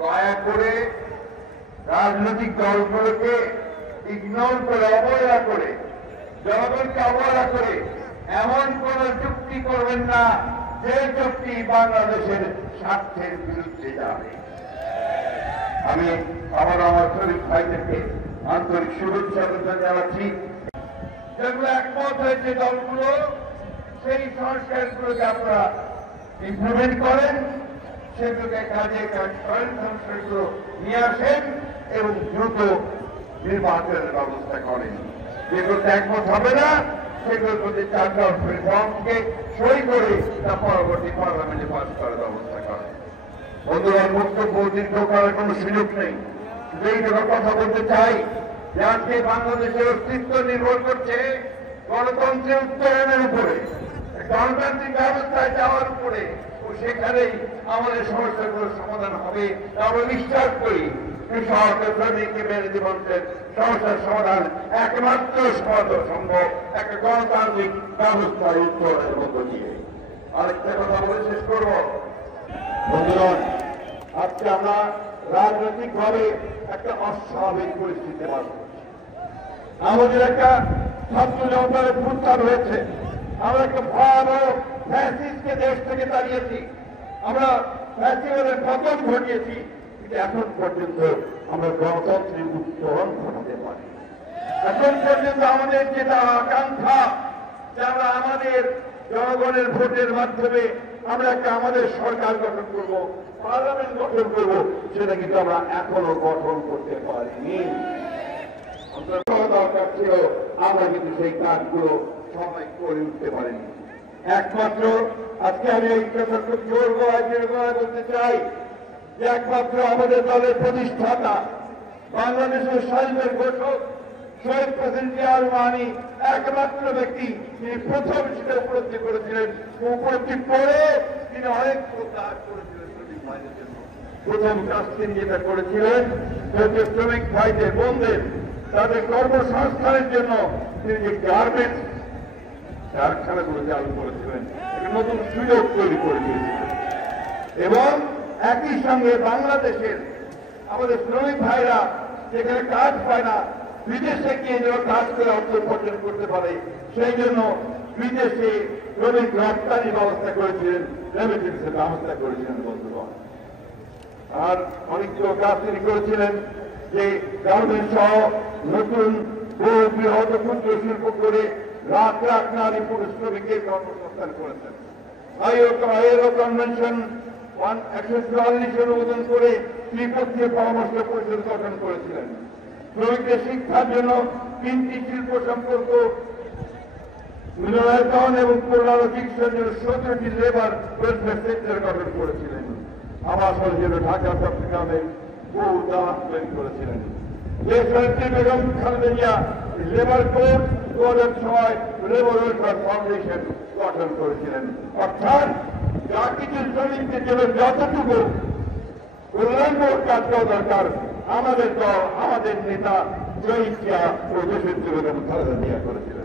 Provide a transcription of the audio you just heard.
দয়া করে রাজনৈতিক দলগুলোকে ইগনোর করে, অবহেলা করে, জনগণকে অবহেলা করে এমন কোন চুক্তি করবেন না যে চুক্তি বাংলাদেশের স্বার্থের বিরুদ্ধে যাবে। আমি আমার শরীফ ভাই থেকে আন্তরিক শুভেচ্ছা জানাচ্ছি। যেগুলো একমত হয়েছে দলগুলো, সেই সংস্কারগুলোকে আপনারা ইমপ্লিমেন্ট করেন, সেগুলোকে কাজে কাজ করেন, সংস্কারগুলো নিয়ে আসেন এবং দ্রুত নির্বাচনের ব্যবস্থা করেন। যেগুলোতে একমত হবে না সেগুলোর প্রতি 4 দফা ফর্মকে সই করে তা পরবর্তী পার্লামেন্টে পাস করার ব্যবস্থা করেন। বন্ধুরা, বক্তব্য দীর্ঘ করার কোন সুযোগ নেই। এই কথা বলতে চাই যে আজকে বাংলাদেশের অস্তিত্ব নির্ভর করছে গণতন্ত্রের উত্তরণের উপরে, গণতান্ত্রিক ব্যবস্থায় যাওয়ার উপরে, ও সেখানেই আমাদের সমস্যাগুলোর সমাধান হবে। আমরা বিশ্বাস করি কৃষক শ্রমিককে মেনে জীবনের সমস্যার সমাধান একমাত্র সমাধান সম্ভব একটা গণতান্ত্রিক ব্যবস্থার উত্তরণের মধ্য দিয়ে। আরেকটা কথা বলে শেষ করব। বন্ধুগণ, আজকে আমরা রাজনৈতিক ভাবে একটা অস্বাভাবিক পরিস্থিতি বাস করছি। আমাদের একটা ছাত্র জনতার উত্থান হয়েছে। আমরা একটা ভয়াবহ ফ্যাসিস্টকে দেশ থেকে তাড়িয়েছি। আমরা ফ্যাসিবাদের পতন ঘটিয়েছি, কিন্তু এখন পর্যন্ত আমরা গণতন্ত্রের উত্তরণ ঘটাতে পারি। এখন পর্যন্ত আমাদের যেটা আকাঙ্ক্ষা যে আমরা আমাদের জনগণের ভোটের মাধ্যমে আমরা একটা আমাদের সরকার গঠন করব, পার্লামেন্ট গঠন করব, সেটা কিন্তু আমরা এখনো গঠন করতে পারিনি। দরকার ছিল, আমরা কিন্তু সেই কাজগুলো সবাই করে উঠতে পারিনি। একমাত্র আজকে আমি এই কথা খুব জোর গলায় বলতে চাই যে একমাত্র আমাদের দলের প্রতিষ্ঠাতা, বাংলাদেশের স্বাধীনের ঘোষক শহীদ প্রেসিডেন্ট জিয়া রহমান একমাত্র ব্যক্তি তিনি প্রথম সেটা উপলব্ধি করেছিলেন। উপলব্ধি করে তিনি অনেক প্রকার করেছিলেন শ্রমিক ভাইদের জন্য। প্রথম কাজ তিনি যেটা করেছিলেন শ্রমিক ভাইদের বোনদের তাদের কর্মসংস্থানের জন্য তিনি যে গার্মেন্টস কারখানাগুলো চালু করেছিলেন, একটা নতুন সুযোগ তৈরি করে দিয়েছিলেন। এবং একই সঙ্গে বাংলাদেশের আমাদের শ্রমিক ভাইরা যেখানে কাজ পায় না, বিদেশে গিয়ে যেন কাজ করে অর্থ উপার্জন করতে পারে, সেই জন্য বিদেশে শ্রমিক রপ্তানি ব্যবস্থা করেছিলেন, রেমিটেন্সের ব্যবস্থা করেছিলেন বন্ধুগণ। আর অনেকগুলো কাজ তিনি করেছিলেন যে গার্মেন্টস সহ নতুন বৃহৎ ক্ষুদ্র শিল্প করে লাখ লাখ নারী পুরুষ শ্রমিকের কর্মসংস্থান করেছেন। আইএলও কনভেনশন 144 অনুমোদন করে ত্রিপক্ষীয় পরামর্শ পরিষদ গঠন করেছিলেন। শ্রমিকদের শিক্ষার জন্য 3টি শিল্প সম্পর্ক মিলনায়তন এবং কল্যাণ চিকিৎসার জন্য 17টি লেবার ওয়েলফেয়ার সেন্টার গঠন করেছিলেন। আবাসনের জন্য ঢাকা চট্টগ্রামে বহু দালান তৈরি করেছিলেন। দেশনেত্রী Begum Khaleda Zia labour code 2006 labour welfare foundation গঠন করেছিলেন। অর্থাৎ যা কিছু শ্রমিকদের জন্য যতটুকু কল্যাণমূলক কাজ করা দরকার, আমাদের দল, আমাদের নেতা শহীদ জিয়া ও দেশের বেগম খালেদা জিয়া করেছিলেন।